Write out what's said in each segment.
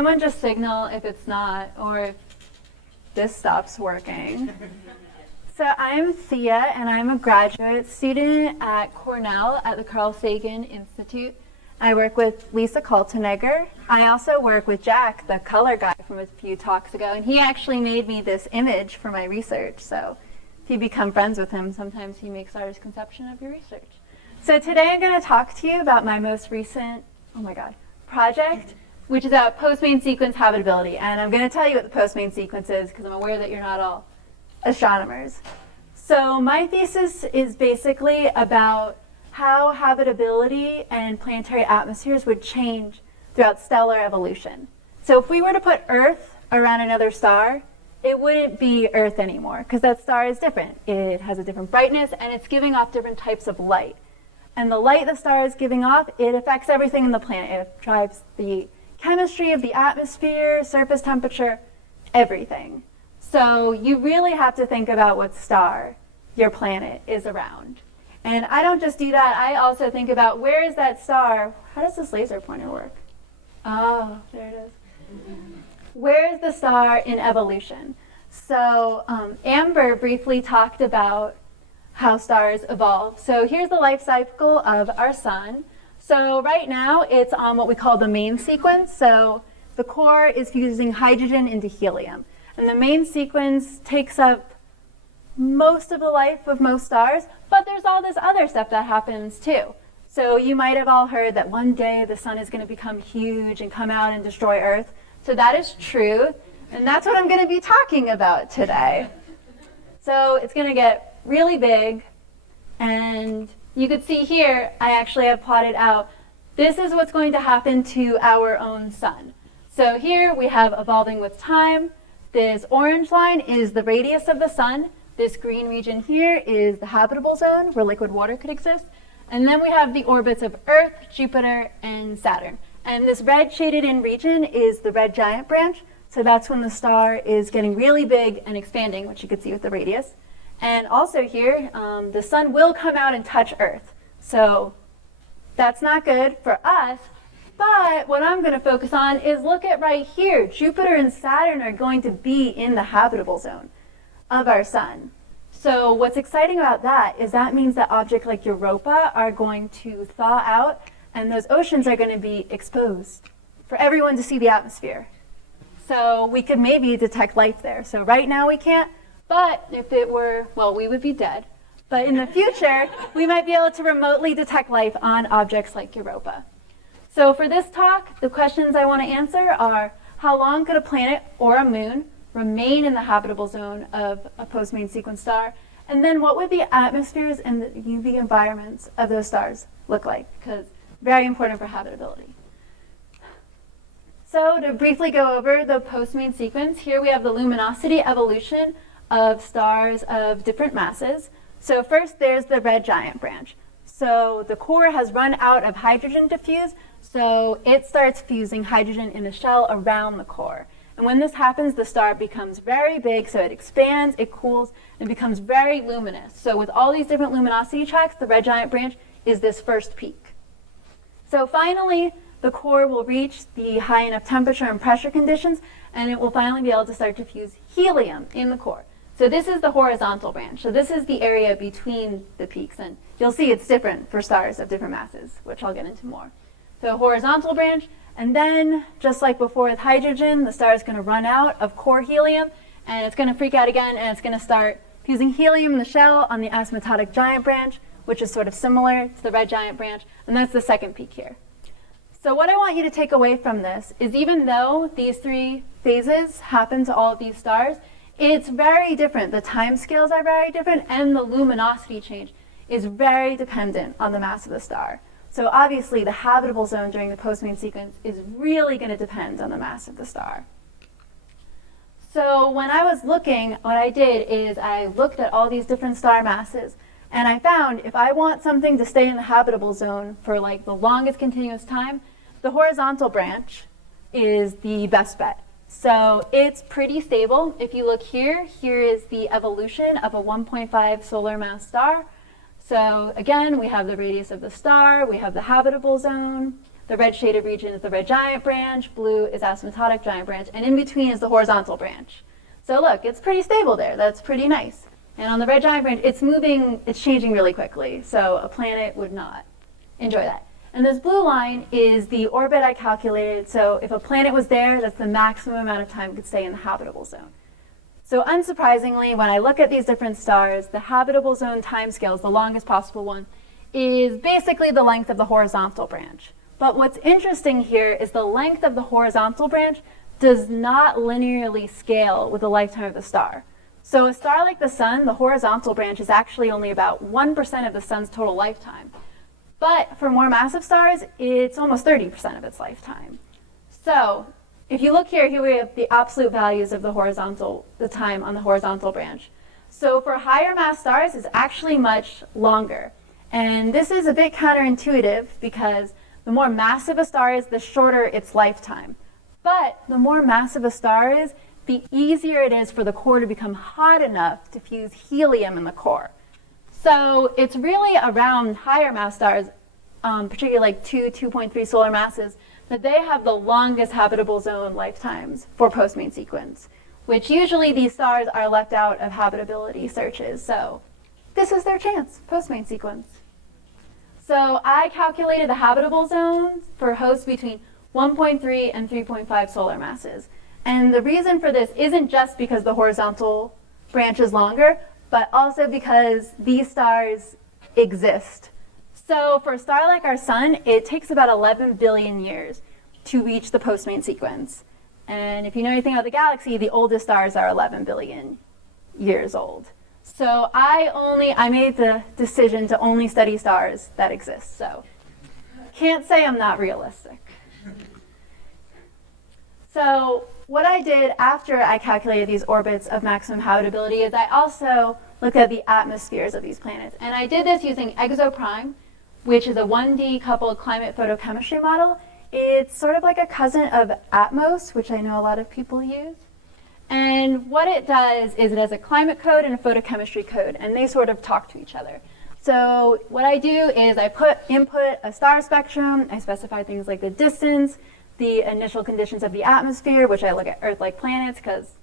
someone just signal if it's not, or if this stops working? So I'm Thea, and I'm a graduate student at Cornell at the Carl Sagan Institute. I work with Lisa Kaltenegger. I also work with Jack, the color guy from a few talks ago, and he actually made me this image for my research. So if you become friends with him, sometimes he makes artist conception of your research. So today I'm going to talk to you about my most recent, project, which is about post-main sequence habitability. And I'm going to tell you what the post-main sequence is because I'm aware that you're not all astronomers. So my thesis is basically about how habitability and planetary atmospheres would change throughout stellar evolution. So if we were to put Earth around another star, it wouldn't be Earth anymore because that star is different. It has a different brightness and it's giving off different types of light. And the light the star is giving off, it affects everything in the planet. It drives the chemistry of the atmosphere, surface temperature, everything. So you really have to think about what star your planet is around. And I don't just do that, I also think about where is that star? How does this laser pointer work? Oh, there it is. Where is the star in evolution? So Amber briefly talked about how stars evolve. So here's the life cycle of our sun. So right now it's on what we call the main sequence. So the core is fusing hydrogen into helium. And the main sequence takes up most of the life of most stars, but there's all this other stuff that happens too. So you might have all heard that one day the sun is going to become huge and come out and destroy Earth. So that is true, and that's what I'm going to be talking about today. So it's going to get really big, and you could see here, I actually have plotted out, this is what's going to happen to our own sun. So here we have evolving with time. This orange line is the radius of the sun. This green region here is the habitable zone where liquid water could exist. And then we have the orbits of Earth, Jupiter, and Saturn. And this red shaded in region is the red giant branch. So that's when the star is getting really big and expanding, which you could see with the radius. And also here, the sun will come out and touch Earth. So that's not good for us. But what I'm going to focus on is look at right here. Jupiter and Saturn are going to be in the habitable zone of our sun. So what's exciting about that is that means that objects like Europa are going to thaw out and those oceans are going to be exposed for everyone to see the atmosphere. So we could maybe detect life there. So right now we can't, but if it were, well, we would be dead. But in the future, we might be able to remotely detect life on objects like Europa. So for this talk, the questions I want to answer are, how long could a planet or a moon remain in the habitable zone of a post-main sequence star? And then what would the atmospheres and the UV environments of those stars look like? Because very important for habitability. So to briefly go over the post-main sequence, here we have the luminosity evolution of stars of different masses. So first there's the red giant branch. So the core has run out of hydrogen to fuse, so it starts fusing hydrogen in the shell around the core. And when this happens, the star becomes very big, so it expands, it cools, and becomes very luminous. So with all these different luminosity tracks, the red giant branch is this first peak. So finally, the core will reach the high enough temperature and pressure conditions, and it will finally be able to start to fuse helium in the core. So this is the horizontal branch. So this is the area between the peaks, and you'll see it's different for stars of different masses, which I'll get into more. So horizontal branch, and then just like before with hydrogen, the star is going to run out of core helium, and it's going to freak out again, and it's going to start fusing helium in the shell on the asymptotic giant branch, which is sort of similar to the red giant branch, and that's the second peak here. So what I want you to take away from this is even though these three phases happen to all of these stars, it's very different. The time scales are very different, and the luminosity change is very dependent on the mass of the star. So obviously the habitable zone during the post-main sequence is really going to depend on the mass of the star. So when I was looking, what I did is I looked at all these different star masses, and I found if I want something to stay in the habitable zone for like the longest continuous time, the horizontal branch is the best bet. So it's pretty stable. If you look here, here is the evolution of a 1.5 solar mass star. So again, we have the radius of the star, we have the habitable zone, The red shaded region is the red giant branch, blue is asymptotic giant branch, and in between is the horizontal branch. So look, it's pretty stable there. That's pretty nice. And on the red giant branch, it's moving, it's changing really quickly. So a planet would not enjoy that. And this blue line is the orbit I calculated. So if a planet was there, that's the maximum amount of time it could stay in the habitable zone. So unsurprisingly, when I look at these different stars, the habitable zone timescale is the longest possible one, is basically the length of the horizontal branch. But what's interesting here is the length of the horizontal branch does not linearly scale with the lifetime of the star. So a star like the sun, the horizontal branch is actually only about 1% of the sun's total lifetime. But for more massive stars, it's almost 30% of its lifetime. So if you look here, here we have the absolute values of the time on the horizontal branch. So for higher mass stars, it's actually much longer. And this is a bit counterintuitive because the more massive a star is, the shorter its lifetime. But the more massive a star is, the easier it is for the core to become hot enough to fuse helium in the core. So it's really around higher mass stars, particularly like 2.3 solar masses, that they have the longest habitable zone lifetimes for post-main sequence, which usually these stars are left out of habitability searches. So this is their chance, post-main sequence. So I calculated the habitable zones for hosts between 1.3 and 3.5 solar masses. And the reason for this isn't just because the horizontal branch is longer, but also because these stars exist. So for a star like our sun, it takes about 11 billion years to reach the post-main sequence. And if you know anything about the galaxy, the oldest stars are 11 billion years old. So I made the decision to only study stars that exist. So can't say I'm not realistic. So what I did after I calculated these orbits of maximum habitability is I also looked at the atmospheres of these planets. And I did this using ExoPrime, which is a 1D coupled climate photochemistry model. It's sort of like a cousin of Atmos, which I know a lot of people use. And what it does is it has a climate code and a photochemistry code, and they sort of talk to each other. So what I do is I input a star spectrum, I specify things like the distance, the initial conditions of the atmosphere, which I look at Earth-like planets because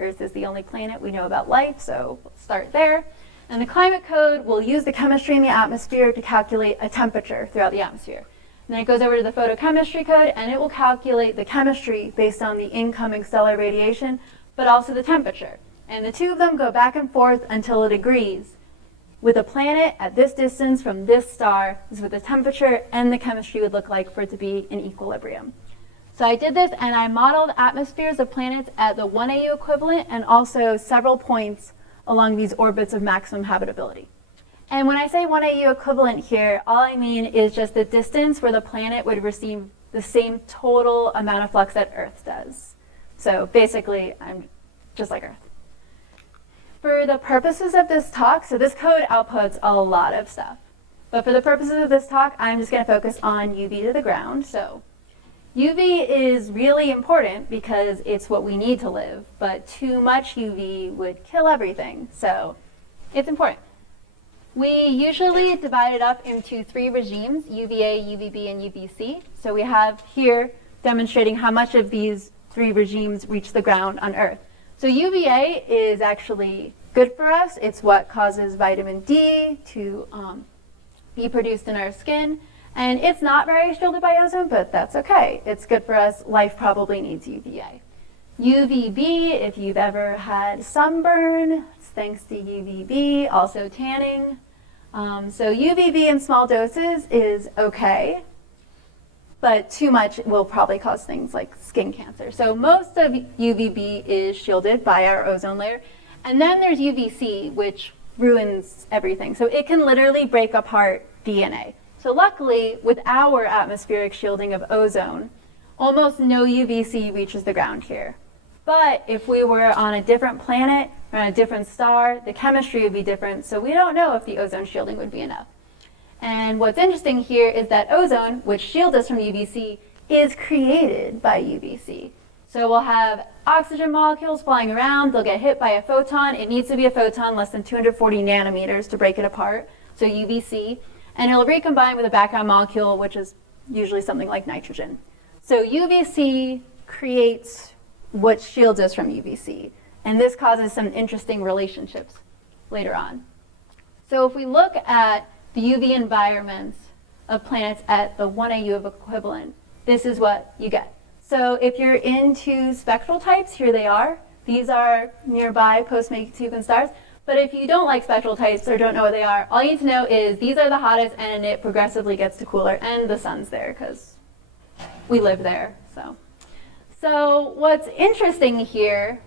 Earth is the only planet we know about life, so we'll start there. And the climate code will use the chemistry in the atmosphere to calculate a temperature throughout the atmosphere. And then it goes over to the photochemistry code, and it will calculate the chemistry based on the incoming stellar radiation, but also the temperature. And the two of them go back and forth until it agrees with a planet at this distance from this star is what the temperature and the chemistry would look like for it to be in equilibrium. So I did this, and I modeled atmospheres of planets at the 1AU equivalent and also several points along these orbits of maximum habitability. And when I say 1AU equivalent here, all I mean is just the distance where the planet would receive the same total amount of flux that Earth does. So basically, I'm just like Earth. For the purposes of this talk, so this code outputs a lot of stuff. But for the purposes of this talk, I'm just going to focus on UV to the ground. So UV is really important because it's what we need to live, but too much UV would kill everything. So it's important. We usually divide it up into 3 regimes, UVA, UVB, and UVC. So we have here demonstrating how much of these 3 regimes reach the ground on Earth. So UVA is actually good for us. It's what causes vitamin D to be produced in our skin. And it's not very shielded by ozone, but that's okay. It's good for us. Life probably needs UVA. UVB, if you've ever had sunburn, it's thanks to UVB, also tanning. So UVB in small doses is okay, but too much will probably cause things like skin cancer. So most of UVB is shielded by our ozone layer. And then there's UVC, which ruins everything. So it can literally break apart DNA. So luckily, with our atmospheric shielding of ozone, almost no UVC reaches the ground here. But if we were on a different planet or on a different star, the chemistry would be different, so we don't know if the ozone shielding would be enough. And what's interesting here is that ozone, which shields us from UVC, is created by UVC. So we'll have oxygen molecules flying around, they'll get hit by a photon. It needs to be a photon less than 240 nanometers to break it apart, so UVC. And it'll recombine with a background molecule, which is usually something like nitrogen. So UVC creates what shields us from UVC, and this causes some interesting relationships later on. So if we look at the UV environments of planets at the 1 AU of equivalent, this is what you get. So if you're into spectral types, here they are. These are nearby post-main sequence stars. But if you don't like spectral types or don't know what they are, all you need to know is these are the hottest, and it progressively gets to cooler, and the sun's there because we live there. So what's interesting here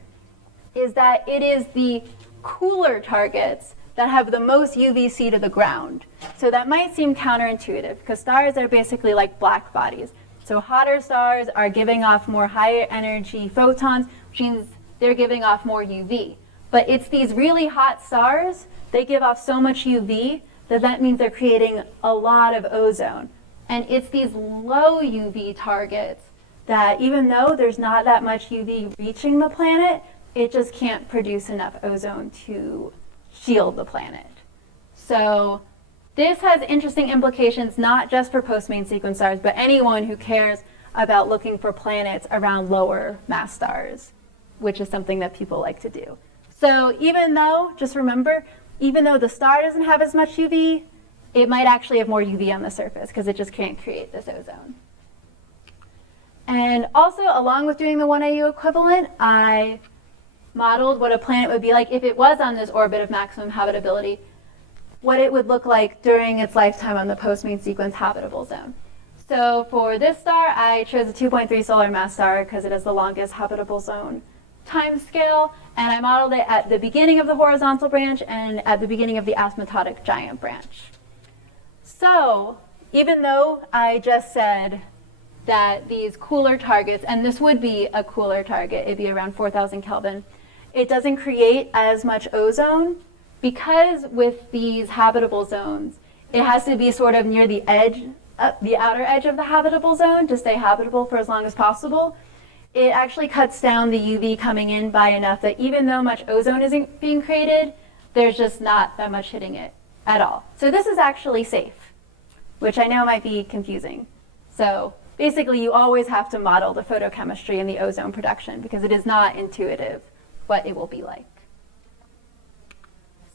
is that it is the cooler targets that have the most UVC to the ground. So that might seem counterintuitive because stars are basically like black bodies. So hotter stars are giving off more higher energy photons, which means they're giving off more UV. But it's these really hot stars, they give off so much UV that means they're creating a lot of ozone. And it's these low UV targets that even though there's not that much UV reaching the planet, it just can't produce enough ozone to shield the planet. So this has interesting implications not just for post-main sequence stars, but anyone who cares about looking for planets around lower mass stars, which is something that people like to do. So even though, just remember, even though the star doesn't have as much UV, it might actually have more UV on the surface because it just can't create this ozone. And also, along with doing the 1 AU equivalent, I modeled what a planet would be like if it was on this orbit of maximum habitability, what it would look like during its lifetime on the post-main sequence habitable zone. So for this star, I chose a 2.3 solar mass star because it has the longest habitable zone time scale, and I modeled it at the beginning of the horizontal branch and at the beginning of the asymptotic giant branch. So even though I just said that these cooler targets, and this would be a cooler target, it'd be around 4,000 Kelvin, it doesn't create as much ozone because with these habitable zones, it has to be sort of near the edge, the outer edge of the habitable zone to stay habitable for as long as possible. It actually cuts down the UV coming in by enough that even though much ozone isn't being created, there's just not that much hitting it at all. So this is actually safe, which I know might be confusing. So basically, you always have to model the photochemistry and the ozone production because it is not intuitive what it will be like.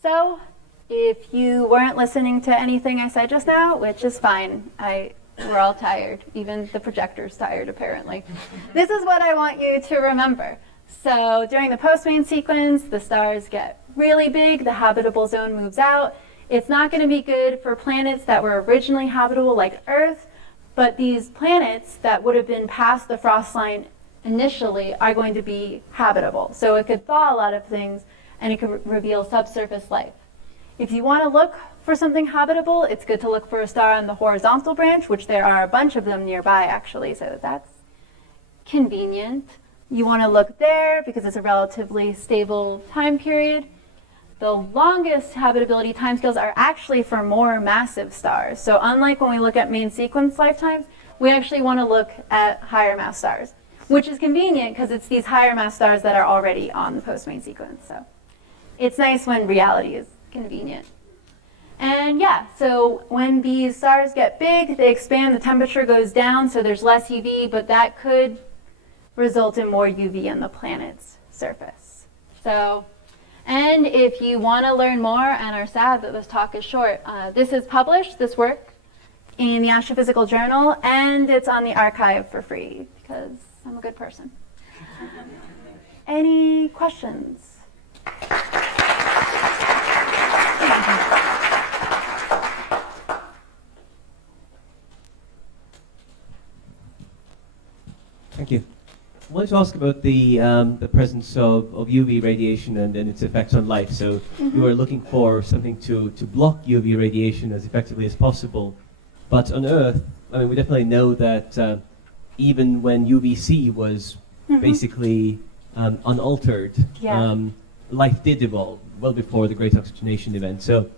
So if you weren't listening to anything I said just now, which is fine, we're all tired. Even the projector's tired, apparently. This is what I want you to remember. So during the post-main sequence, the stars get really big, the habitable zone moves out. It's not going to be good for planets that were originally habitable like Earth, but these planets that would have been past the frost line initially are going to be habitable. So it could thaw a lot of things, and it could reveal subsurface life. If you want to look for something habitable, it's good to look for a star on the horizontal branch, which there are a bunch of them nearby, actually, so that's convenient. You want to look there because it's a relatively stable time period. The longest habitability timescales are actually for more massive stars. So unlike when we look at main sequence lifetimes, we actually want to look at higher mass stars, which is convenient because it's these higher mass stars that are already on the post-main sequence. So it's nice when reality is convenient. And yeah, so when these stars get big, they expand, the temperature goes down, so there's less UV, but that could result in more UV on the planet's surface. So, and if you want to learn more and are sad that this talk is short, this is published, this work, in the Astrophysical Journal, and it's on the archive for free because I'm a good person. Any questions? Thank you. I wanted to ask about the presence of UV radiation and its effects on life. So you are looking for something to block UV radiation as effectively as possible. But on Earth, I mean, we definitely know that even when UVC was basically unaltered, life did evolve well before the Great Oxygenation event. So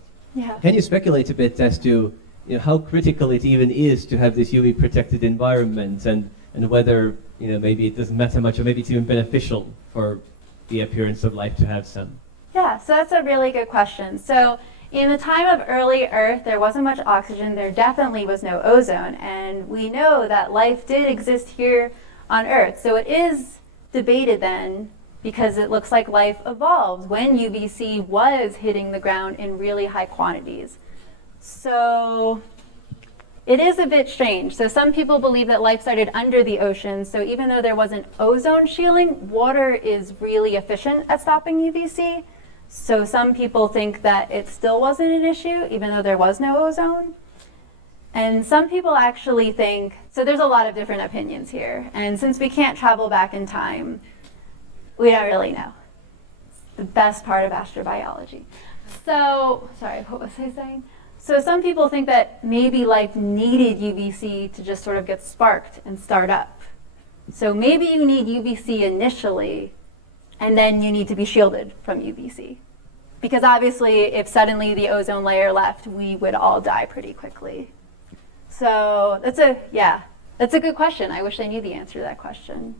can you speculate a bit as to how critical it even is to have this UV protected environment and whether maybe it doesn't matter much, or maybe it's even beneficial for the appearance of life to have some? Yeah, so that's a really good question. So In the time of early Earth, there wasn't much oxygen. There definitely was no ozone. And we know that life did exist here on Earth. So it is debated then, because it looks like life evolved when UVC was hitting the ground in really high quantities. So it is a bit strange. So some people believe that life started under the ocean. So even though there wasn't ozone shielding, water is really efficient at stopping UVC. So some people think that it still wasn't an issue, even though there was no ozone. And some people actually think, so there's a lot of different opinions here. And since we can't travel back in time, we don't really know. It's the best part of astrobiology. So, sorry, what was I saying? So some people think that maybe life needed UVC to just sort of get sparked and start up. So maybe you need UVC initially, and then you need to be shielded from UVC. Because obviously, if suddenly the ozone layer left, we would all die pretty quickly. So that's a good question. I wish I knew the answer to that question.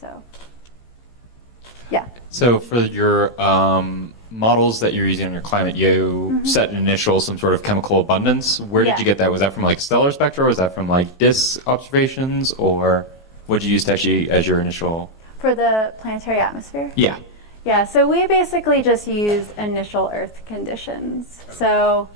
So, yeah. So for your models that you're using on your climate, you set an initial some sort of chemical abundance. Where did you get that? Was that from like stellar spectra? Was that from like disk observations? Or what did you use to actually as your initial? For the planetary atmosphere? Yeah. Yeah, so we basically just use initial Earth conditions. So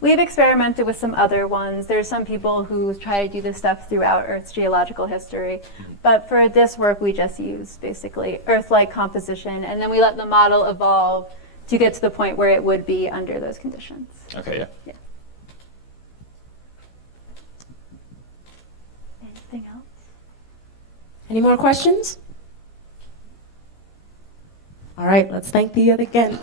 we've experimented with some other ones. There's some people who try to do this stuff throughout Earth's geological history. But for this work, we just use basically Earth-like composition, and then we let the model evolve to get to the point where it would be under those conditions. Okay, yeah. Yeah. Anything else? Any more questions? All right, let's thank Thea again.